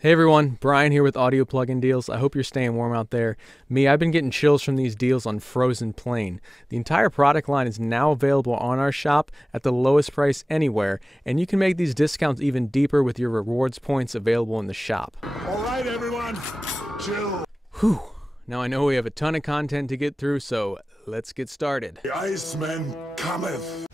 Hey everyone, Brian here with Audio Plugin Deals. I hope you're staying warm out there. I've been getting chills from these deals on Frozen Plain. The entire product line is now available on our shop at the lowest price anywhere, and you can make these discounts even deeper with your rewards points available in the shop. All right, everyone, chill. Whew. Now I know we have a ton of content to get through, so let's get started. The Iceman cometh.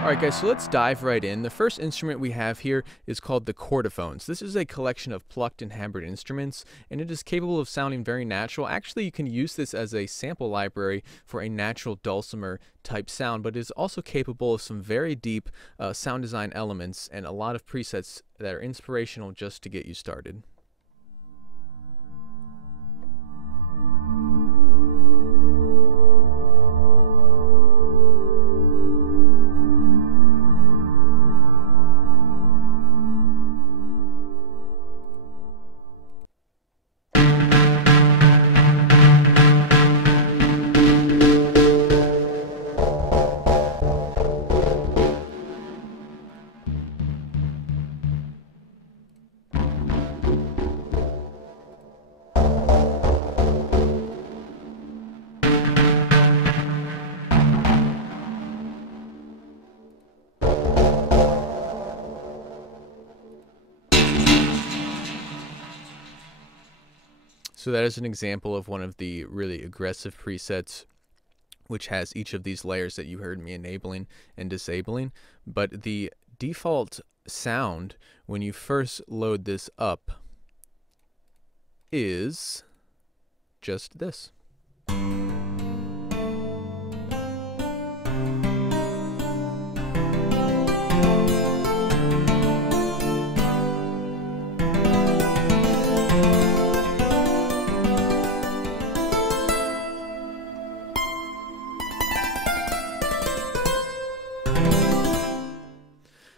Alright guys, so let's dive right in. The first instrument we have here is called the Chordophones. This is a collection of plucked and hammered instruments, and it is capable of sounding very natural. Actually, you can use this as a sample library for a natural dulcimer type sound, but it is also capable of some very deep sound design elements and a lot of presets that are inspirational just to get you started. So that is an example of one of the really aggressive presets, which has each of these layers that you heard me enabling and disabling. But the default sound when you first load this up is just this.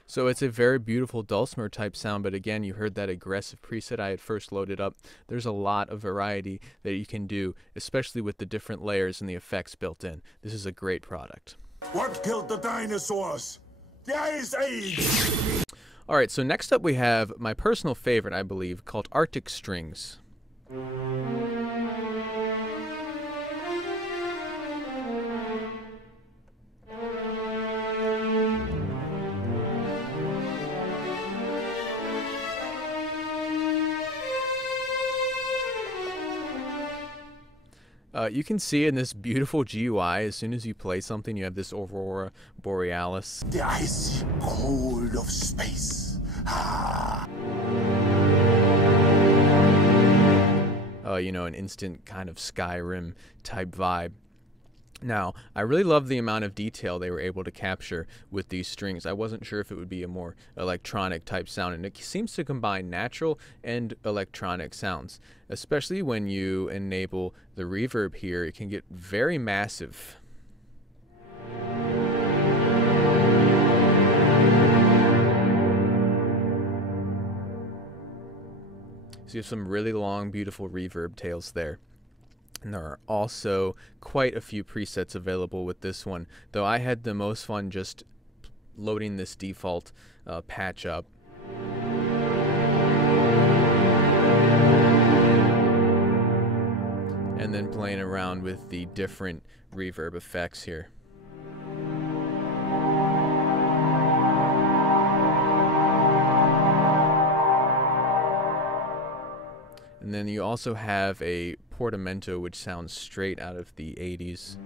So it's a very beautiful dulcimer type sound, but again, you heard that aggressive preset I had first loaded up. There's a lot of variety that you can do, especially with the different layers and the effects built in. This is a great product. What killed the dinosaurs? The Ice Age! Alright, so next up we have my personal favorite, I believe, called Arctic Strings. You can see in this beautiful GUI, as soon as you play something, you have this Aurora Borealis. The icy cold of space. You know, an instant kind of Skyrim type vibe. Now, I really love the amount of detail they were able to capture with these strings. I wasn't sure if it would be a more electronic type sound, and it seems to combine natural and electronic sounds. Especially when you enable the reverb here, it can get very massive. So you have some really long, beautiful reverb tails there. And there are also quite a few presets available with this one, though I had the most fun just loading this default patch up. And then playing around with the different reverb effects here. And then you also have a portamento, which sounds straight out of the 80s.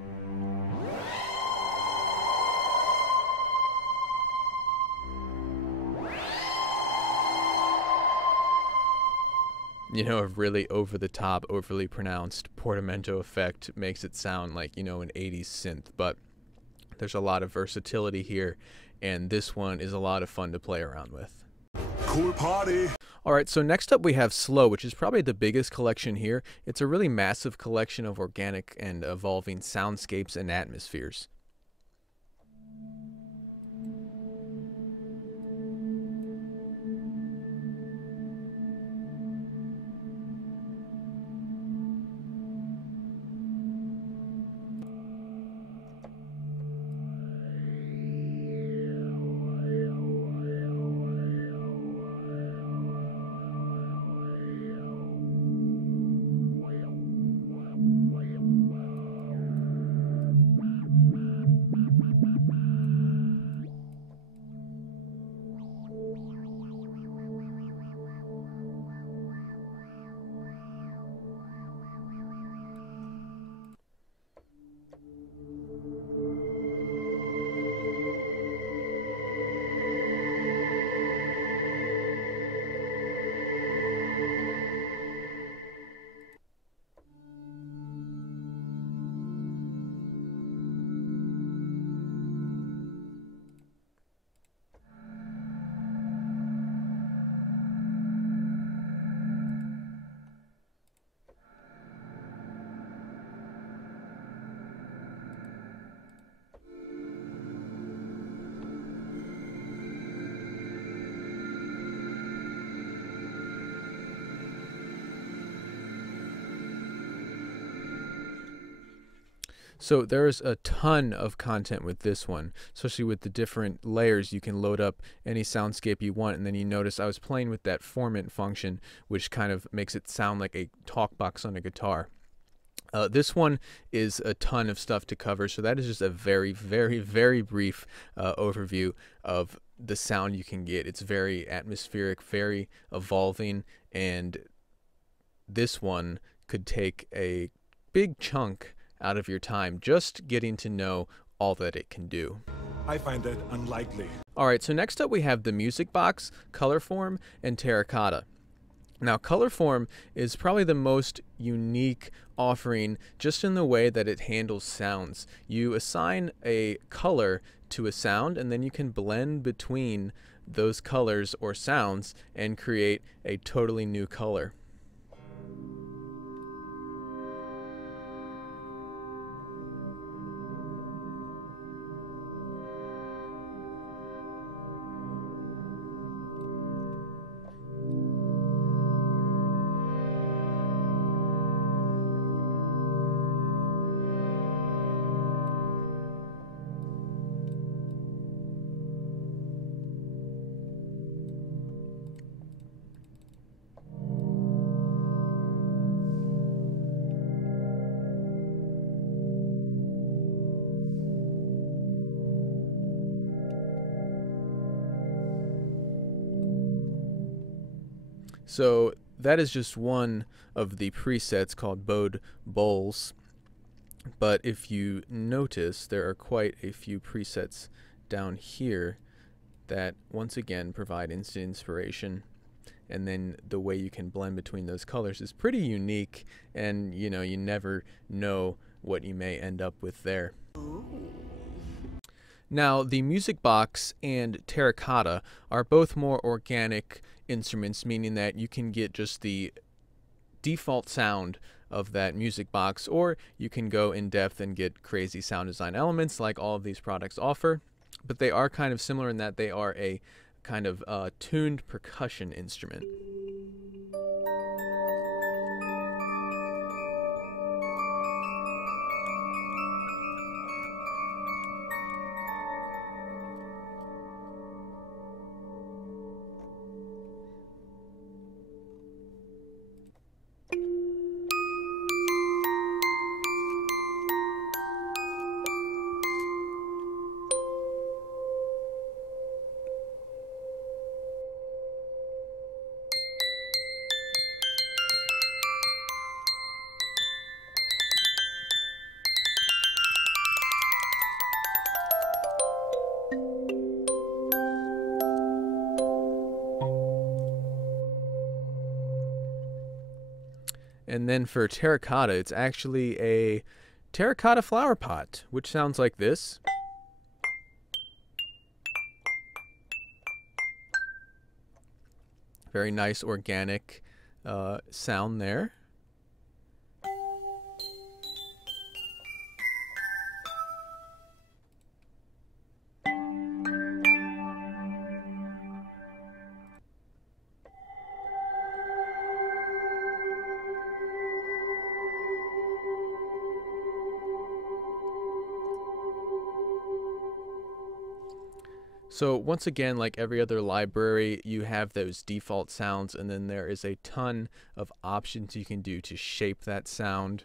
You know, a really over-the-top, overly pronounced portamento effect makes it sound like, you know, an 80s synth. But there's a lot of versatility here, and this one is a lot of fun to play around with. Cool party. Alright, so next up we have Slow, which is probably the biggest collection here. It's a really massive collection of organic and evolving soundscapes and atmospheres. So there's a ton of content with this one, especially with the different layers. You can load up any soundscape you want, and then you notice I was playing with that formant function, which kind of makes it sound like a talk box on a guitar. This one is a ton of stuff to cover, so that is just a very, very, very brief overview of the sound you can get. It's very atmospheric, very evolving, and this one could take a big chunk out of your time just getting to know all that it can do. I find that unlikely. Alright, so next up we have the Music Box, Colorform, and Terra Cotta. Now, Colorform is probably the most unique offering just in the way that it handles sounds. You assign a color to a sound, and then you can blend between those colors or sounds and create a totally new color. So that is just one of the presets called Bode Bowls. But if you notice, there are quite a few presets down here that once again provide instant inspiration. And then the way you can blend between those colors is pretty unique, and you never know what you may end up with there. Now, the Music Box and Terra Cotta are both more organic instruments, meaning that you can get just the default sound of that Music Box, or you can go in depth and get crazy sound design elements like all of these products offer. But they are kind of similar in that they are a kind of tuned percussion instrument. And then for Terra Cotta, it's actually a terracotta flower pot, which sounds like this. Very nice organic sound there. So once again, like every other library, you have those default sounds, and then there is a ton of options you can do to shape that sound.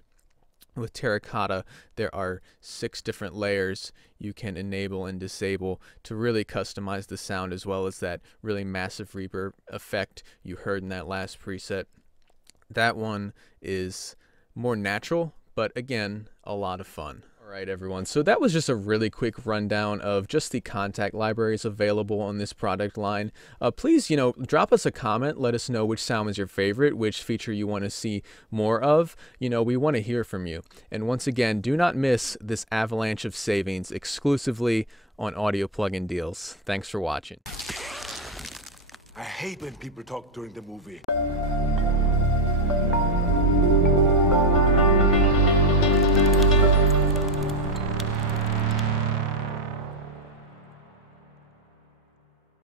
With Terra Cotta, there are 6 different layers you can enable and disable to really customize the sound, as well as that really massive reverb effect you heard in that last preset. That one is more natural, but again, a lot of fun. Alright everyone, so that was just a really quick rundown of just the contact libraries available on this product line. Please, drop us a comment, let us know which sound was your favorite, which feature you want to see more of. We want to hear from you. And once again, do not miss this avalanche of savings exclusively on audio plugin deals. Thanks for watching. I hate when people talk during the movie.